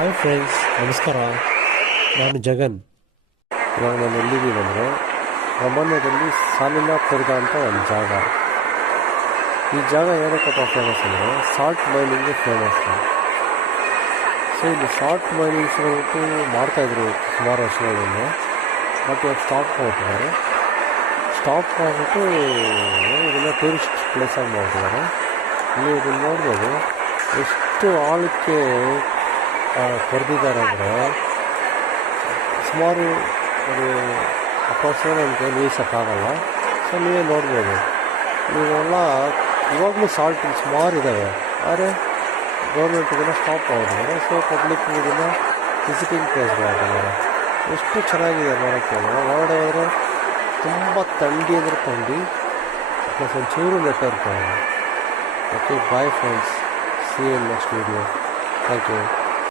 Hi friends, ನಮಸ್ಕಾರ. ನಾನು ಜಗನ್. ಇವಾಗ ನಾನು ಎಲ್ಲಿದ್ದೀನಿ ಅಂದರೆ ರಮಣ್ಯದಲ್ಲಿ ಸಾಲಿನಾಪುರದ ಅಂತ ಒಂದು ಜಾಗ. ಈ ಜಾಗ ಏನಕ್ಕಪ್ಪ ಫೇಮಸ್ ಅಂದರೆ ಸಾಲ್ಟ್ ಮೈನಿಂಗ್ಗೆ ಫೇಮಸ್. ಸೊ ಇಲ್ಲಿ ಸಾಲ್ಟ್ ಮೈನಿಂಗ್ಸ್ ಬಂದ್ಬಿಟ್ಟು ಮಾಡ್ತಾಯಿದ್ರು ಸುಮಾರು ವರ್ಷಗಳಿಂದ. ಬಟ್ ಇವಾಗ ಸ್ಟಾಪ್ ಮಾಡ್ತಿದ್ದಾರೆ. ಸ್ಟಾಪ್ ಮಾಡಿಬಿಟ್ಟು ಇದೆಲ್ಲ ಟೂರಿಸ್ಟ್ ಪ್ಲೇಸಾಗಿ ಮಾಡ್ತಿದ್ದಾರೆ. ನೀವು ಇದನ್ನು ನೋಡ್ಬೋದು ಎಷ್ಟು ಆಳಕ್ಕೆ ಕೊರೆದಿದ್ದಾರೆ ಅಂದರೆ ಸುಮಾರು ಅದು ಅಪ್ರಾಕ್ಸಿಮೇಟ್ ಅಂತ ನಿಲ್ಲಿಸೋಕ್ಕಾಗಲ್ಲ. ಸೊ ನೀವೇ ನೋಡ್ಬೋದು. ನೀವೆಲ್ಲ ಇವಾಗಲೂ ಸಾಲ್ಟ್ ಸುಮಾರು ಇದ್ದಾವೆ, ಆದರೆ ಗೌರ್ಮೆಂಟ್ ಇದನ್ನು ಸ್ಟಾಪ್ ಮಾಡಿದ್ದಾರೆ. ಸೊ ಪಬ್ಲಿಕ್ ಇದನ್ನು ವಿಸಿಟಿಂಗ್ ಪ್ಲೇಸ್ ಮಾಡಿದ್ದಾರೆ. ಎಷ್ಟು ಚೆನ್ನಾಗಿದೆ ನೋಡೋಕ್ಕೆ. ಹೊರಗಡೆ ಹೋದರೆ ತುಂಬ ಥಂಡಿ ಅಂದರೆ ಥಂಡಿ, ಪ್ಲಸ್ ಒಂಚೂರು network. Okay, bye friends, see you in next video. Thank you.